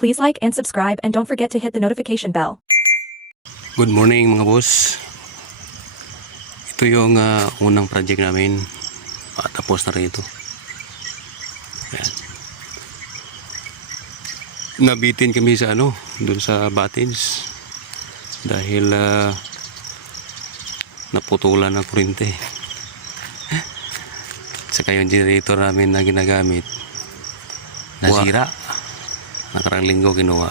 Please like and subscribe and don't forget to hit the notification bell. Good morning mga boss. Ito yung unang project namin. Tapos na rin ito. Ayan. Nabitin kami sa doon sa Batins. Dahil naputulan ng kurente. Saka yung generator namin na ginagamit nasira. Nakarang linggo kinuha.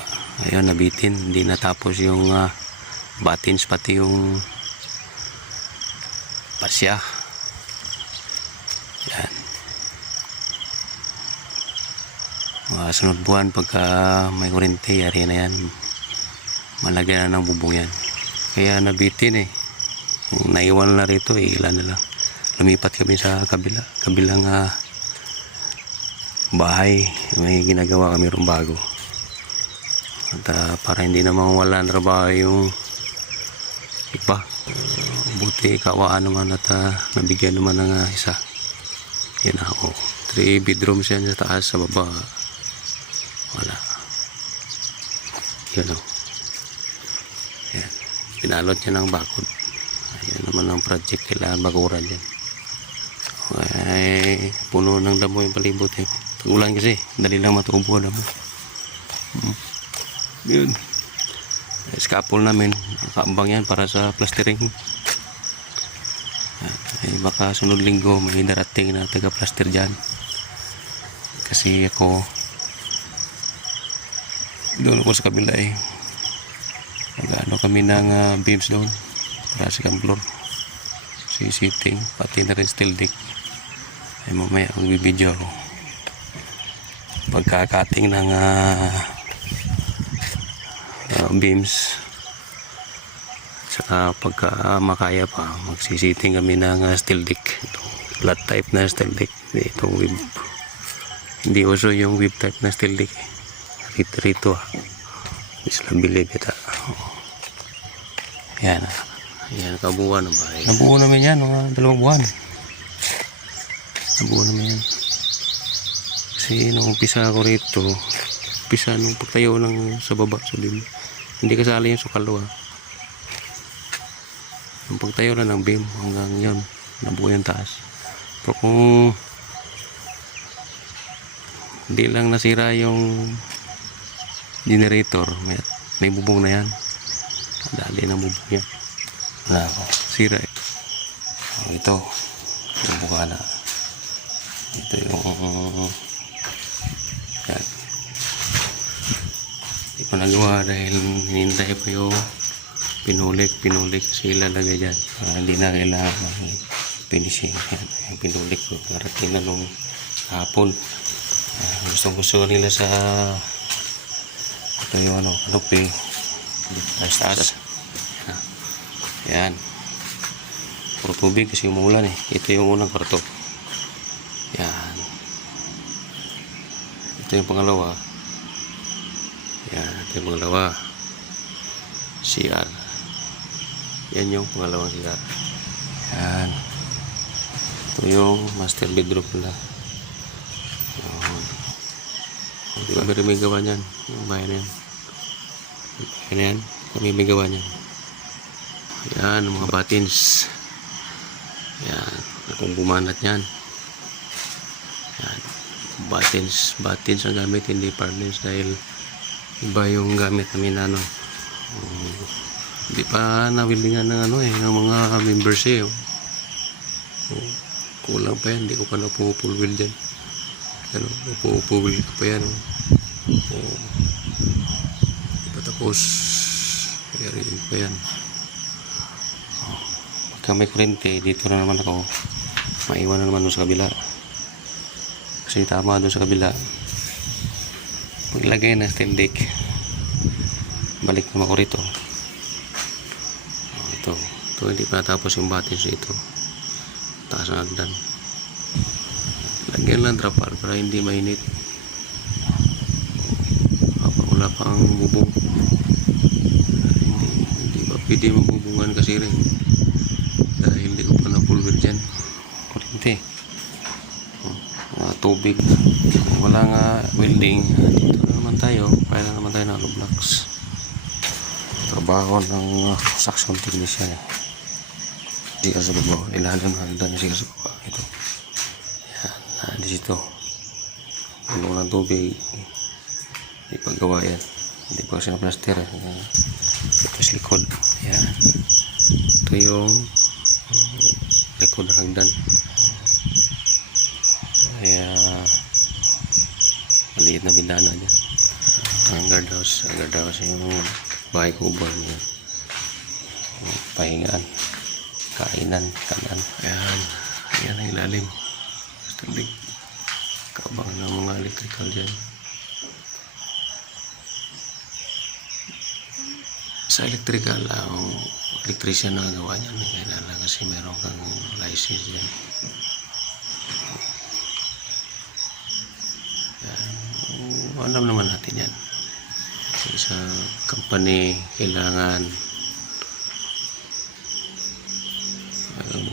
Ayun, nabitin. Hindi natapos yung Batins, pati yung pasya. Yan. Mga sunod buwan pagka may kurente, yari na yan. Malagyan na ng bubong yan. Kaya nabitin eh. Naiwan na rito eh. Ilan na lang. Lumipat kami sa kabilang bahay. May ginagawa kami rin bago. At para hindi naman wala ng trabaho yung iba. Buti kawaan naman at nabigyan naman ng isa. Yan ako. 3 bedrooms yan sa taas, sa baba wala. Yan o. Yan. Pinalot niya ng bakod. Ayan naman ang project, kailangan bakuran yan. Ay, puno ng damo yung palibot eh. Tagulan kasi, dali lang matubo ang damo. Yun. Scaffold namin, kaambang yan para sa plastering. Ay, baka sunod linggo may darating na taga-plaster dyan. Kasi ako doon ako sa kabila eh. Nag-ano kami ng beams doon para sa floor. Sitting, pati na rin steel deck. Ay mamaya magbibideo ako pagkakating ng beams. Saka pagka makaya pa, magsisiting kami ng steel deck. Ito, flat type na steel deck. Itong web. Hindi uso yung web type na steel deck. Rito isla bilib ito. Yan. Yan, kabuuan ng bahay. Nabuo namin yan, mga 2 buwan. Nabuo namin yan. Kasi nung umpisa ako rito, umpisa nung pagtayo ng sa baba, sa beam, hindi kasali yung sukalo Nung pagtayo na ng beam, hanggang yun, nabuo yung taas. Pero kung hindi lang nasira yung generator, may bubong na yan. Dali ng bubong yan. Wala ako. Sira eh. Ito. Yung buka na. Ito yung yan. Hindi ko nagawa dahil hinintay ko yung pinulik kasi ilalagay dyan. Hindi na kailangan finishing. Yan. Yung pinulik ko. Karating na nung hapon. Gusto nila sa ito yung kanupi. Taas. Yan. Puro tubig kasi umuulan eh. Ito yung unang kwarto. Yan. Ito yung pangalawa. Yan. Ito yung pangalawa. CR. Yan yung pangalawang CR. Yan. Ito yung master bedroom nila. Hindi ba may gawa niyan? Yung bahay na yan. Yan. Kami may gawa niyan. Yan, mga Batins. Yan, akong bumanat yan. Yan, Batins ang gamit, hindi Parlins dahil iba yung gamit namin hindi pa nawilingan ng ng mga members eh. Kulang pa yan, hindi ko pa napupull wheel dyan. Napupull wheel ko pa yan. Tapos yari pa yan. Pagka may kurente, dito na naman ako, maiwan na naman doon sa kabila kasi tama doon sa kabila maglagay na steel deck, balik naman ako rito. Ito hindi pa natapos yung Batins ito, taas ng agdan. Lagyan lang trapal para hindi mainit. Wala pang bubong, hindi ba pwede mabubungan kasi rin dahil hindi ko pa na pulver dyan kurente. tubig. Kung wala nga welding, dito na naman tayo. Kaya na naman tayo ng blocks. Trabaho ng suction technician eh. Siya sa baba, ilalim na hagdan siya sa baba. Ito. Yan, dito. Puno ng tubig. Ipagawa yan. Hindi pa kasi na-plaster. Ito sa likod. Yan. Ito yung likod ng hagdan. Kaya maliit na bintana dyan. Ang guardhouse. Ang guardhouse yung bahay kuban niya. Pahingaan. Kainan. Kanan. Ayan. Ayan ang ilalim. Standig. Kabang ng mga electrical dyan. Sa electrical, ang electrician na gawa niyan. Kailangan kasi meron kang license dyan. Alam naman natin yan. Sa company, kailangan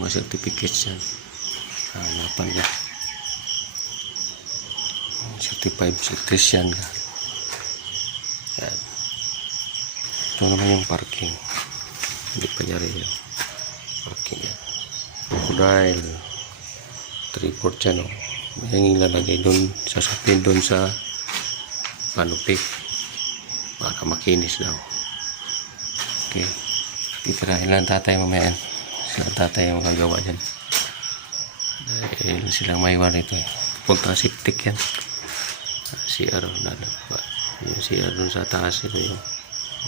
mga certificates yan. Hanapan ka. Certified electrician ka. Yan. Ito naman yung parking. Hindi pa nyari yung parking yan. Dahil 3/4 yan o. May ilalagay doon, sasapin doon sa panupik para makinis daw. Okay. Titirahin lang tatay mamaya. Silang tatay yung magagawa dyan. Dahil silang maiwan ito eh. Punta septic yan. CR lalo. Yung CR dun sa taas ito yung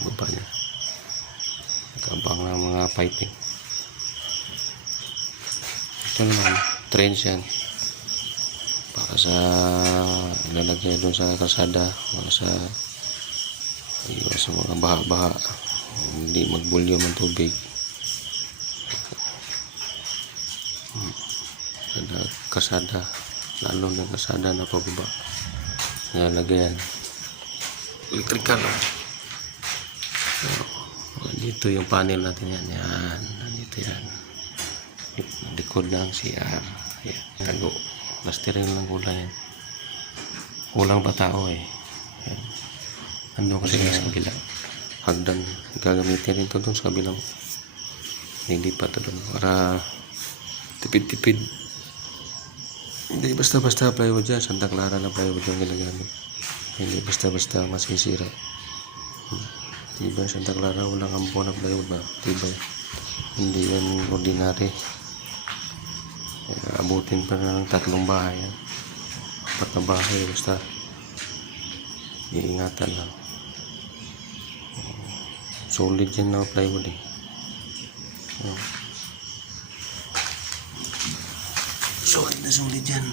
baba niya. Nagkabang ng mga piping. Ito naman. Trench yan. Para sa ilalagay doon sa kalsada, para sa iwas sa mga baha-baha, hindi magbulyom ang tubig. Kada kalsada, lalo ng kalsada na pababa, ilalagay yan. Electrical. So, dito yung panel natin yan. Yan, dito yan. Likod ng CR. Yan, tago. Plasterin lang kulay yan. Kulang pa tao eh. Yan. Ando kasi sa kabila. Hagdan. Gagamitin rin ito doon sa kabilang. Hindi pa ito doon. Para tipid-tipid. Hindi basta-basta plywood dyan. Santa Clara na plywood yung ginagamit. Hindi basta-basta masisira. Diba Santa Clara walang ampo na plywood ba? Diba? Hindi yan ordinary. Abutin pa ng 3 bahay yan. 4 na bahay basta iingatan lang. Solid yan na plywood eh. Solid na solid yan.